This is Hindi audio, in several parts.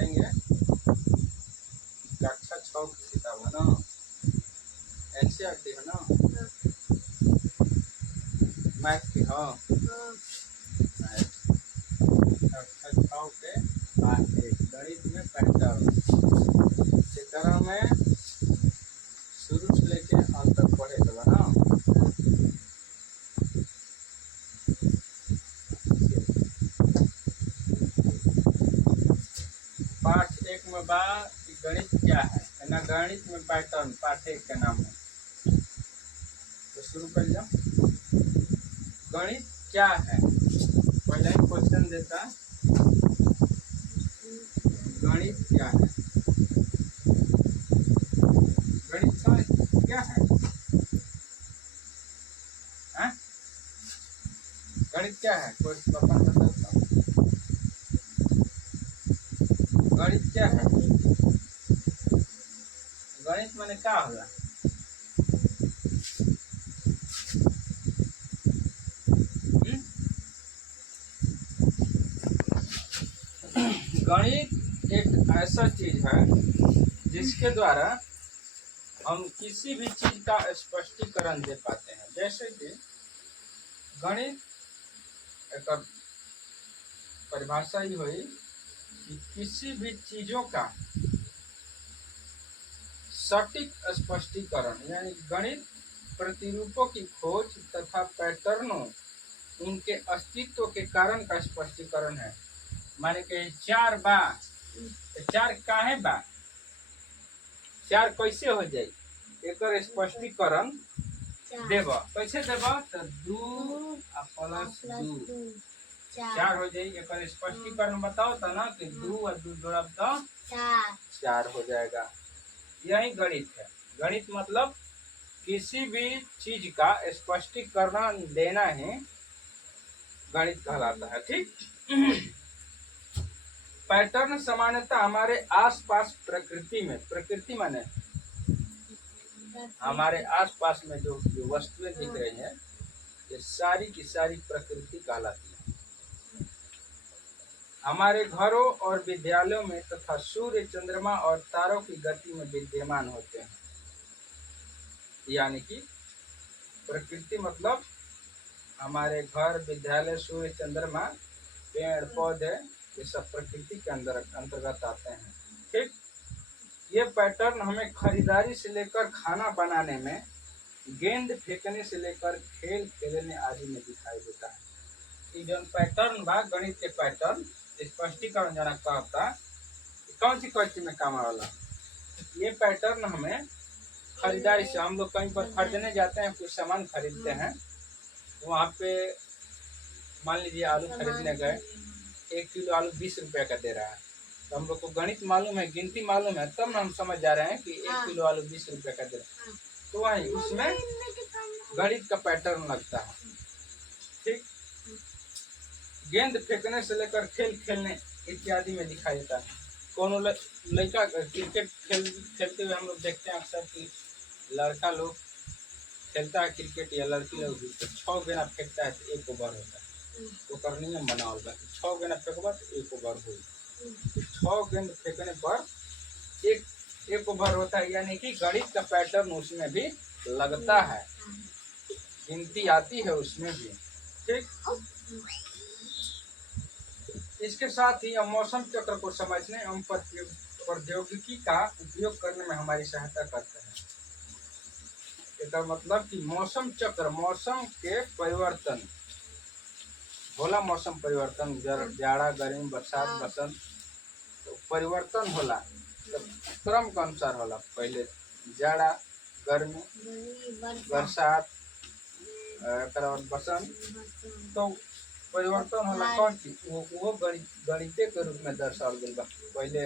पढ़ेंगे कक्षा 6 की किताब है ना, एनसीईआरटी है ना, मैथ की। हाँ, कक्षा 6 के पाठ 1 गणित में पैटर्न चित्रा में शुरू से लेके अंत तक पढ़े चला ना। पाठ 1 में बा कि गणित क्या है ना, गणित में पैटर्न पाठ 1 का नाम है। तो शुरू कर जाओ। गणित क्या है, पहले ही क्वेश्चन देता, गणित क्या है, गणित क्या है, हा? गणित क्या है, कोई पापा बताओ। गणित क्या है, गणित माने क्या होला? गणित एक ऐसा चीज है जिसके द्वारा हम किसी भी चीज का स्पष्टीकरण दे पाते हैं। जैसे कि गणित एक परिभाषा ही हुई कि किसी भी चीजों का सटीक स्पष्टीकरण, यानी गणित प्रतिरूपों की खोज तथा पैटर्नों उनके अस्तित्व के कारण का स्पष्टीकरण है। माने के चार बा, चार काहे बा, चार कैसे हो जाए, एक स्पष्टीकरण देव, कैसे देव, तो 2 प्लस 2 4 हो जाए। एक स्पष्टीकरण बताओ तो ना कि 2 और 2 जोड़ा तो 4 हो जाएगा। यही गणित है। गणित मतलब किसी भी चीज का स्पष्टीकरण देना ही गणित कहलाता है। ठीक। पैटर्न सामान्यतः हमारे आसपास प्रकृति में, प्रकृति माने हमारे आसपास में जो वस्तुएं दिख रही हैं, ये सारी की सारी प्रकृति कहलाती है। हमारे घरों और विद्यालयों में तथा सूर्य, चंद्रमा और तारों की गति में विद्यमान होते हैं। यानी कि प्रकृति मतलब हमारे घर, विद्यालय, सूर्य, चंद्रमा, पेड़ पौधे, ये सब प्रकृति के अंतर्गत आते हैं। ठीक। ये पैटर्न हमें खरीदारी से लेकर खाना बनाने में, गेंद फेंकने से लेकर खेल खेलने आदि में दिखाई देता है। ये जो पैटर्न बा, गणित के पैटर्न स्पष्टीकरण जना कहता, कौन सी क्वेश्चन में काम वाला। ये पैटर्न हमें खरीदारी से, हम लोग कहीं पर खरीदने जाते हैं, कुछ सामान खरीदते हैं, वहाँ पे मान लीजिए आलू खरीदने गए, 1 किलो आलू 20 रुपए का दे रहा है, तो हम लोग को गणित मालूम है, गिनती मालूम है, तब ना हम समझ जा रहे हैं कि 1 किलो आलू 20 रुपए का दे रहा है। तो वही उसमें गणित का पैटर्न लगता है। ठीक। गेंद फेंकने से लेकर खेल खेलने इत्यादि में दिखाई देता है। कोनो लड़का क्रिकेट खेलते हुए हम लोग देखते हैं अक्सर कि लड़का लोग खेलता है क्रिकेट, या लड़की लोग भी, तो 6 गेंद फेंकता है तो 1 ओवर होता है। तो कर नियम बनावल बा 6 गेंद फेंकबा तो 1 ओवर हो, 6 गेंद फेंकने पर एक ओवर होता है। यानी कि गणित का पैटर्न उसमें भी लगता है, गिनती आती है उसमें भी। ठीक। इसके साथ ही हम मौसम चक्र को समझने एवं प्रौद्योगिकी का उपयोग करने में हमारी सहायता करते हैं। इसका मतलब कि मौसम चक्र, मौसम के परिवर्तन होला, मौसम परिवर्तन जाड़ा, गर्मी, बरसात, बसंत, तो परिवर्तन होला, तो क्रम के अनुसार होला। पहले जाड़ा, गर्मी, बरसात, बसंत, तो परिवर्तन होला। कौन चीज वो गणिते के रूप में दर्शावल गइल बा। पहले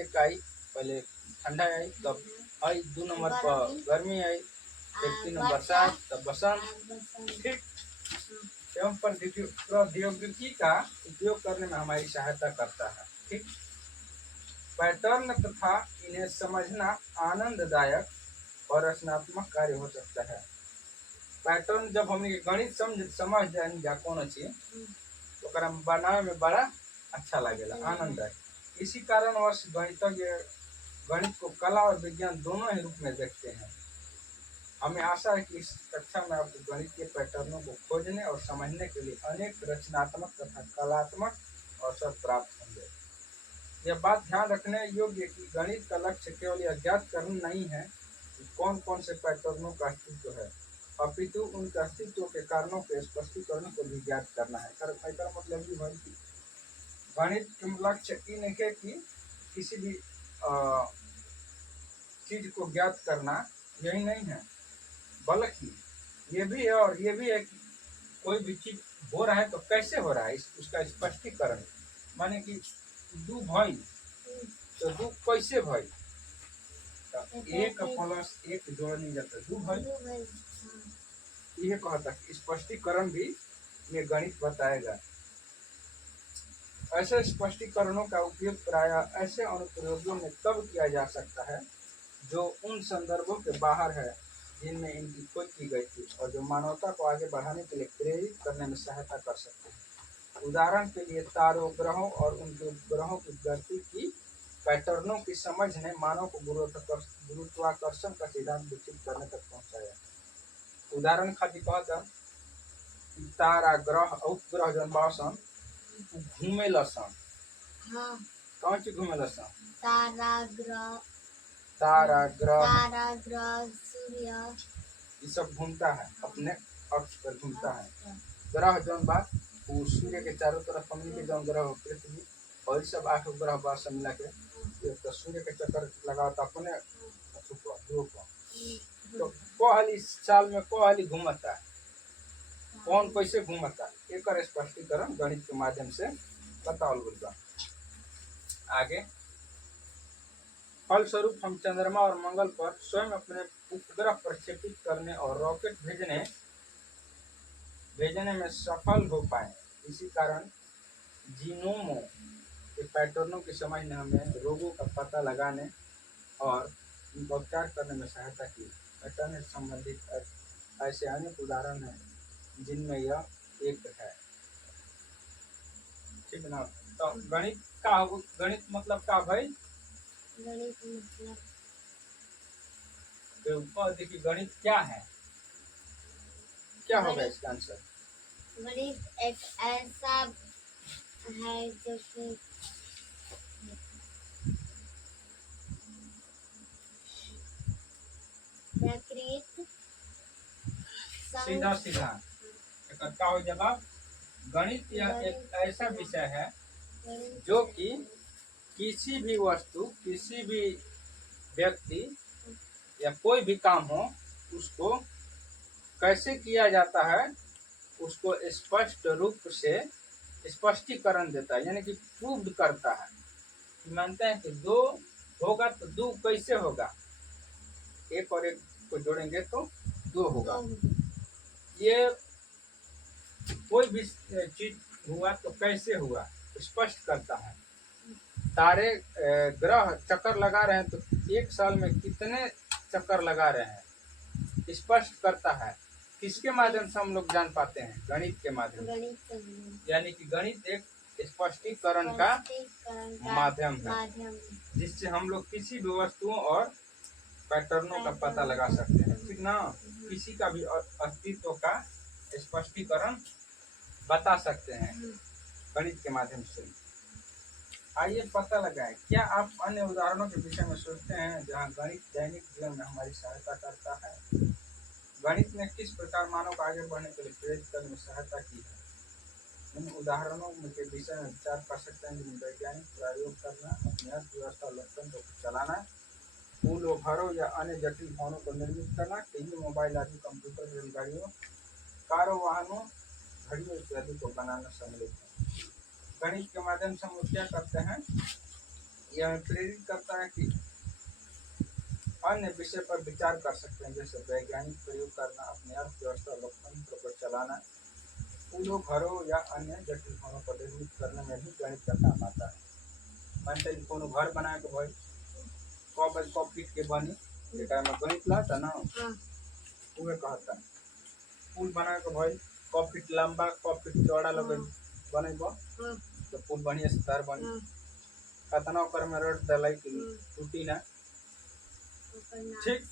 एक आई, पहले ठंडा आई, तब आई 2 नंबर पर गर्मी आई, फिर 3 नंबर बरसात, तब बसंत। ठीक। एवं प्रौद्योगिकी का उपयोग करने में हमारी सहायता करता है। ठीक। पैटर्न तथा इन्हें समझना आनंददायक और रचनात्मक कार्य हो सकता है। पैटर्न जब हम गणित समझ जाए जा कौन चीज, तो बनावे में बड़ा अच्छा लगेगा, आनंद है। इसी कारणवश गणितज्ञ गणित को कला और विज्ञान दोनों ही रूप में देखते हैं। हमें आशा है कि इस कक्षा में आपको गणित के पैटर्नों को खोजने और समझने के लिए अनेक रचनात्मक तथा कलात्मक अवसर प्राप्त होंगे। यह बात ध्यान रखने योग्य है कि गणित का लक्ष्य केवल यह ज्ञात करना नहीं है कि कौन कौन से पैटर्नों का अस्तित्व है, अपितु उनके अस्तित्व के कारणों के स्पष्टीकरण को भी ज्ञात करना है। एकर मतलब ये है कि गणित के लक्ष्य ये नहीं है कि किसी भी चीज को ज्ञात करना, यही नहीं है, बल्कि ये भी है और ये भी है कि कोई भी चीज हो रहा है तो कैसे हो रहा है, उसका स्पष्टीकरण। माने कि दू भाई तो दू कैसे भाई, तो एक प्लस एक जोड़ नहीं जाता, दू भाई। ये कहता कि स्पष्टीकरण भी ये गणित बताएगा। ऐसे स्पष्टीकरणों का उपयोग प्रायः ऐसे अनुप्रयोगों में तब किया जा सकता है जो उन संदर्भों के बाहर है जिनमें इनकी खोज की गई थी और जो मानवता को आगे बढ़ाने के लिए प्रेरित करने में सहायता कर सकते हैं। उदाहरण के लिए तारों, ग्रहों और उनके उपग्रहों की गति की पैटर्नों की समझ ने मानव को गुरुत्वाकर्षण का सिद्धांत विकसित करने तक पहुंचाया। उदाहरण खातिर कहता तारा, ग्रह, उपग्रह जन बासन घूमे लसन। हाँ। कौन सी घूमे लसन? तारा ग्रह, सूर्य, ये सब घूमता है, अपने अक्ष पर घूमता है। ग्रह जौन बात वो सूर्य के चारों तरफ हमनी के जौन ग्रह पृथ्वी और सब 8 ग्रह बात सब मिला के तो सूर्य के चक्कर लगाता अपने ध्रुव पर। तो कोहली साल में कोहली घूमता है, कौन कैसे घूमता, एक स्पष्टीकरण गणित के माध्यम से बताओ गया। आगे फलस्वरूप हम चंद्रमा और मंगल पर स्वयं अपने उपग्रह प्रक्षेपित करने और रॉकेट भेजने में सफल हो पाए। इसी कारण जीनोमों के पैटर्नों की समझ ने हमें रोगों का पता लगाने और उनका उपचार करने में सहायता की। पैटर्न से संबंधित ऐसे अनेक उदाहरण हैं जिनमें यह एक है। ठीक ना? तो गणित मतलब का भाई? गणित मतलब तो देखिए गणित क्या है, क्या होगा इसका आंसर? गणित एक ऐसा है जो कि प्रकृति सीधा इकट्ठा हो जवाब। गणित यह एक ऐसा विषय है जो कि किसी भी वस्तु, किसी भी व्यक्ति या कोई भी काम हो उसको कैसे किया जाता है उसको स्पष्ट रूप से स्पष्टीकरण देता है, यानी कि प्रूव करता है। मानते हैं कि 2 होगा तो 2 कैसे होगा, एक और एक को जोड़ेंगे तो 2 होगा। ये कोई भी चीज हुआ तो कैसे हुआ स्पष्ट करता है। तारे ग्रह चक्कर लगा रहे हैं तो एक साल में कितने चक्कर लगा रहे हैं स्पष्ट करता है। किसके माध्यम से हम लोग जान पाते हैं? गणित के माध्यम से। यानी कि गणित एक स्पष्टीकरण का माध्यम है जिससे हम लोग किसी भी वस्तुओं और पैटर्नों का पता लगा सकते हैं। ठीक ना? किसी का भी अस्तित्व का स्पष्टीकरण बता सकते हैं गणित के माध्यम से। आइए पता लगाएं, क्या आप अन्य उदाहरणों के विषय में सोचते हैं जहां गणित दैनिक जीवन में हमारी सहायता करता है? गणित ने किस प्रकार मानव को आगे बढ़ने के लिए प्रेरित करने में सहायता की है? इन उदाहरणों के विषय में विचार कर सकते हैं जिनमें वैज्ञानिक प्रयोग करना, अपनी अर्थव्यवस्था लोकतंत्र को चलाना, पुलों, घरों या अन्य जटिल भवनों को निर्मित करना, टीवी, मोबाइल आदि, कंप्यूटर, रेलगाड़ियों, कारों, वाहनों, घड़ियों इत्यादि को बनाना सम्मिलित है। गणित के माध्यम से हम लोग क्या करते हैं, यह प्रेरित करता है कि अन्य विषय पर विचार कर सकते हैं, जैसे वैज्ञानिक प्रयोग करना, अपनी अर्थव्यवस्था लोकतंत्र को चलाना, पुलों, घरों या अन्य जटिल भवनों को निर्मित करने में भी गणित का काम आता है। मानते हैं कोनो घर बनाए तो भाई कौ फीट के बनी जेकरा में गणित लाता ना उहे कहता है। पुल बनाए तो भाई कौ फीट लंबा कौ फीट चौड़ा लगे बनेबो तो पुल बढ़िया से तार बनी। कतना ओकर में रट दलाई कि टूटी ना। ओकर नाम ठीक।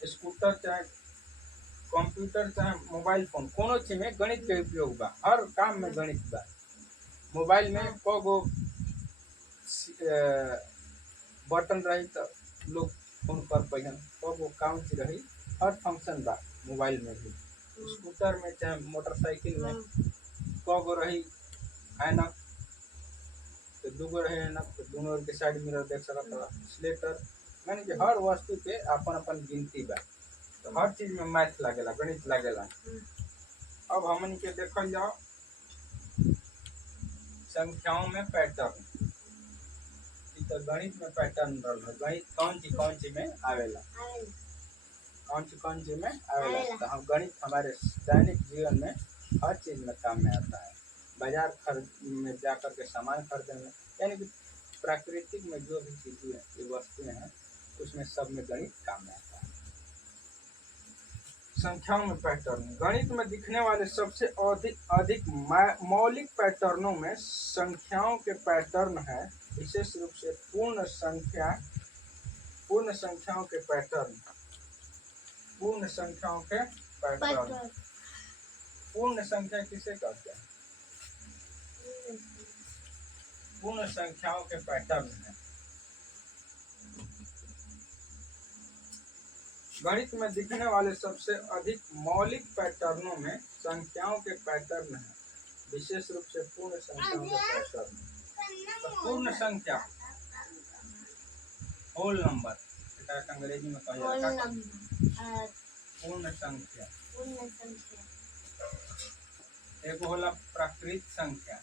से स्कूटर चाहे कंप्यूटर चाहे मोबाइल फोन कोनो चीज में गणित के उपयोग बा, हर काम में गणित बा। मोबाइल में कगो बटन रही तो लोग फोन कर पाइन, कगो काउंट रही, हर फंक्शन बा मोबाइल में भी। स्कूटर में चाहे मोटरसाइकिल में कगो रही ऐनक, तो दूगो रहे ऐनक तो दोनों के साइड मिरर देख सकत बा। स्लेटर यानी कि हर वस्तु के अपन अपन गिनती बा, तो हर चीज में मैथ लागेला, गणित लागेला। अब हमन के देखल जाओ संख्याओं में पैटर्न, तो गणित में पैटर्न रहल। गणित कौन सी में आवेला, कौन सी में आवेला। तो हम गणित हमारे दैनिक जीवन में हर चीज में काम में आता है। बाजार खर्च में जाकर के सामान खरीदने में, यानी कि प्राकृतिक में जो भी चीजें वस्तुएं हैं उसमें सब में गणित काम में आता है। संख्याओं में पैटर्न, गणित में दिखने वाले सबसे अधिक मौलिक पैटर्नों में संख्याओं के पैटर्न है। विशेष रूप से पूर्ण संख्याओं के पैटर्न, पूर्ण संख्याओं के पैटर्न। पूर्ण संख्या किसे कहते हैं? पूर्ण संख्याओं के पैटर्न है। गणित में दिखने वाले सबसे अधिक मौलिक पैटर्नों में संख्याओं के पैटर्न है। विशेष रूप से पूर्ण संख्याओं के पैटर्न। तो पूर्ण संख्या, होल नंबर, अंग्रेजी में कहा जाता है पूर्ण संख्या। एक होला प्राकृत संख्या,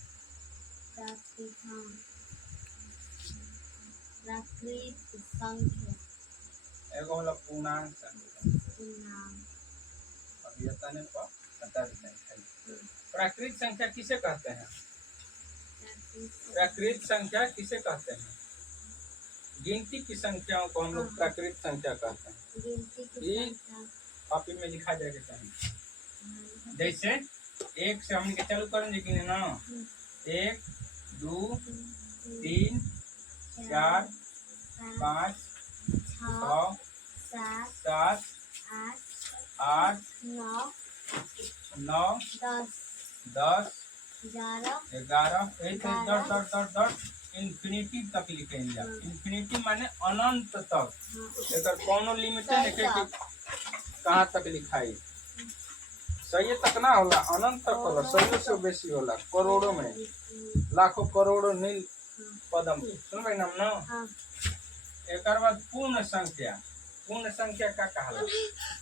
एगो होला पूर्णांक संख्या। अब ये तने पर बता देते हैं। प्राकृत संख्या किसे कहते हैं? प्राकृत संख्या किसे कहते हैं? गिनती की संख्याओं को हम लोग प्राकृत संख्या कहते हैं। ये कॉपी में लिखा जाएगा चाहिए। जैसे एक से हम चालू करेंगे कि ना, 1 2 3 4 5 6 7 8 9 10 11 इन्फिनिटी तक लिखेंगे। इन्फिनिटी माने अनंत तक, एक कोनो लिमिट है कि कहाँ तक लिखाई। सही तक ना होला, अनंत तक होला, 100 से बेसी होला, करोड़ों में, लाखों करोड़ों नील पदम सुनबे नाम ना। एक बाद पूर्ण संख्या, पूर्ण संख्या का कहला?